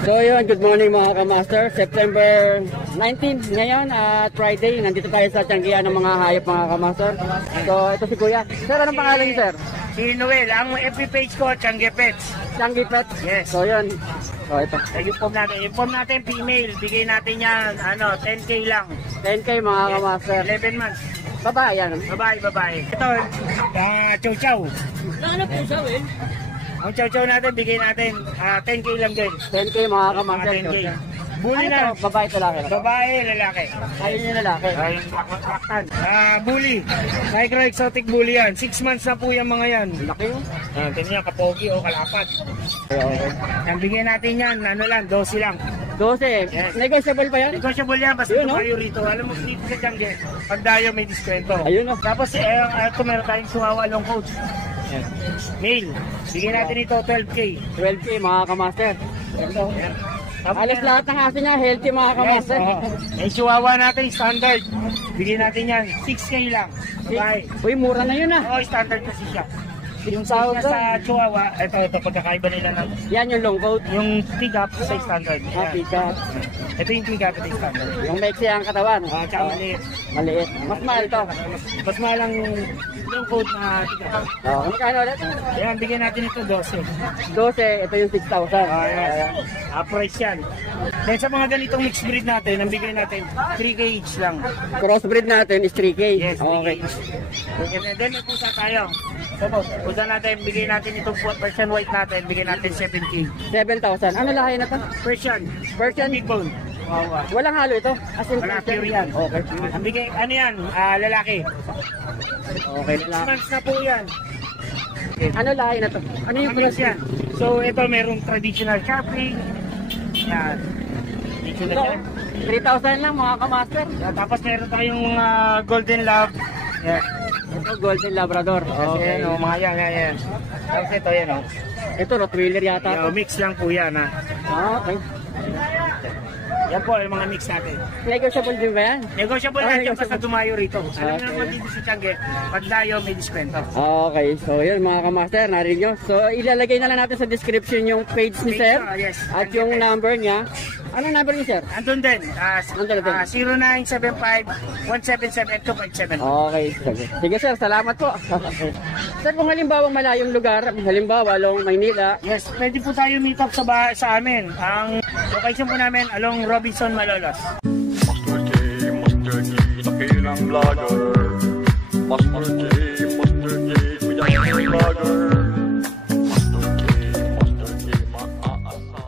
So yun, good morning mga kamaster. September 19 ngayon at Friday. Nandito tayo sa Tianggian ng mga hayop mga kamaster. So ito si Kuya. Sir, anong pangalan niyo, sir? Si Noel, ang FB page ko, Tiangge Pets. Tiangge Pets? Yes. So yun. So ito. Inform natin female. Bigay natin yan, 10K lang. 10K mga kamaster. 11 months. Babae yan. Babae. Ito, chow chow. Ano po siya eh? Ang chow chow natin, bigay natin 10K lang din. 10K mga kamaster. 10K. Bully na. Babae ito lalaki. Babae, lalaki. Ayun yung lalaki. Ayun, laktan. Bully. Micro exotic bully yan. 6 months na po yung mga yan. Laki yun. Ganyan, kapogi o kalapad. Okay. Yan, bigyan natin yan. 12 lang. 12. Yes. Negotiable pa yan? Negotiable yan. Basta Ayun, kayo rito. Alam mo, dito sa Tiangge. Pag dayo may diskwento. Ayun o. Tapos, ito meron tayong Chihuahua long coat. Yes. Male. Bigyan natin ito 12K. 12K mga kamaster. Ito. Yan. Halos lahat ng aso niya healthy mga kamaster. May Chihuahua natin standard. Bigyan natin yan 6K lang. Babae. Uy, mura na yun ah. Standard kasi siya. Yung sa Chihuahua, ito pagkakaiba nila ng Yan yung long coat. yung pick-up sa standard. Pick up. Ito yung pick-up, ito yung standard. Yung maiksi ang katawan. Tsaka maliit. Maliit. Mas mahal to. Mas malang long coat na pick-up. Magkano ulit? Ayan, bigyan natin ito 12. 12, ito yung 6,000. Ayan. Price yan. Then sa mga ganitong mixed breed natin, ang bigay natin 3K each lang. Crossbreed natin is 3K. Yes, 3K Okay. each. And then may pusa tayo. Pusa natin, bigay natin itong Persian white natin, bigay natin 7K. 7,000. Ano lahi na to? Persian. Persian? Big bone. Walang halo ito? As in Wala, Persian? pure yan. Okay. Ang bigay, ano yan? Lalaki. Okay 6 lang. months na po yan. Ano lahi na to? Ano yung Mix price yan. So ito merong traditional Sharpie. Yan. Traditional ito? yan. 3,000 lang mga kamaster. Tapos meron tayong Golden Love. Yan. Ito Golden Labrador. Okay. Yan, mga yan. Tapos ito yan o. Ito Rottweiler yata to. Mix lang po yan ha. Okay. Yan po yung mga mix natin. Negotiable din ba yan? Negotiable natin basta dumayo rito. Alam Okay. naman dito sa Tiangge, pag dayo may diskwento. Okay, so yun mga kamaster, narinig nyo. So ilalagay na lang natin sa description yung page ni Sir Yes. at yung number niya. Anong number niya, Sir? Andun din. Andun din. 0975-177-257. Okay, sige. Sige Sir, salamat po. Sir, kung halimbawa malayong lugar, halimbawa along Maynila. Yes, pwede po tayo meet up sa amin. Ang location po namin along Robinson, Malolos. Master J, dakilang vlogger. Master J.